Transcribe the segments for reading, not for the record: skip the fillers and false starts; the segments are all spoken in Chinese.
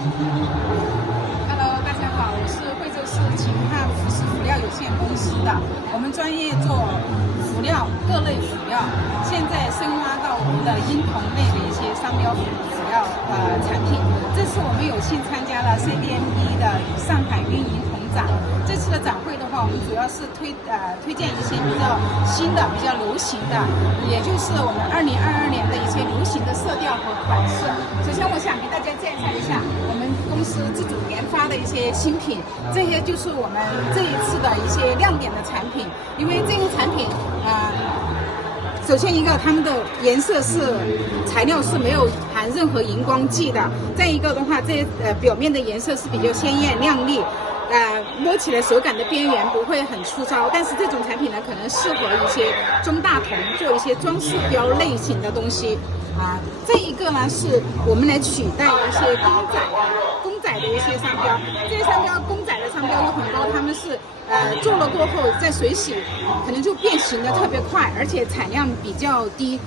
Hello， 大家好，我是惠州市秦汉服饰辅料有限公司的，我们专业做辅料各类辅料，现在深挖到我们的婴童类的一些商标辅料产品。这次我们有幸参加了 CDME 的上海运营同展。这次的展会的话，我们主要是推荐一些比较新的、比较流行的，也就是我们2022年的一些流行的色调和款式。首先，我想给大家介绍一下我们公司自主研发的一些新品，这些就是我们这一次的一些亮点的产品。因为这个产品首先一个，它们的颜色是材料是没有含任何荧光剂的；再一个的话，这表面的颜色是比较鲜艳亮丽。摸起来手感的边缘不会很粗糙，但是这种产品呢，可能适合一些中大童做一些装饰标类型的东西这一个呢，是我们来取代一些公仔的一些商标，这些商标公仔的商标有很多，他们是做了过后在水洗可能就变形的特别快，而且产量比较低，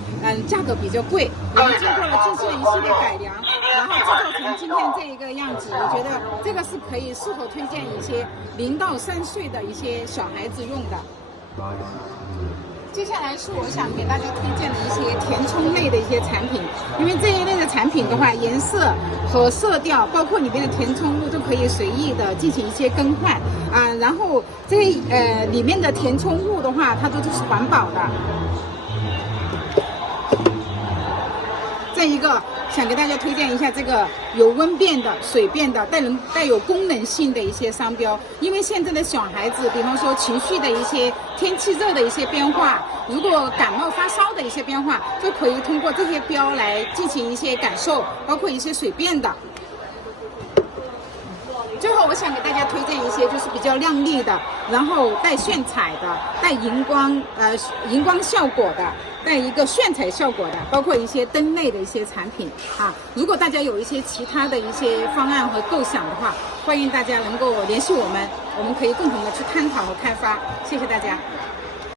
价格比较贵。我们经过了这些一系列改良，然后制造成今天这一个样子。我觉得这个是可以适合推荐一些0到3岁的一些小孩子用的。接下来是我想给大家推荐的一些填充类的一些产品，因为这一类的产品的话，颜色和色调，包括里面的填充物都可以随意的进行一些更换然后这里面的填充物的话，它都是环保的。再一个，想给大家推荐一下这个有温变的、水变的、带有功能性的一些商标。因为现在的小孩子，比方说情绪的一些天气热的一些变化，如果感冒发烧的一些变化，就可以通过这些标来进行一些感受，包括一些水变的。最后，我想给大家推荐一些就是比较亮丽的，然后带炫彩的、带荧光效果的、带一个炫彩效果的，包括一些灯类的一些产品如果大家有一些其他的一些方案和构想的话，欢迎大家能够联系我们，我们可以共同的去探讨和开发。谢谢大家。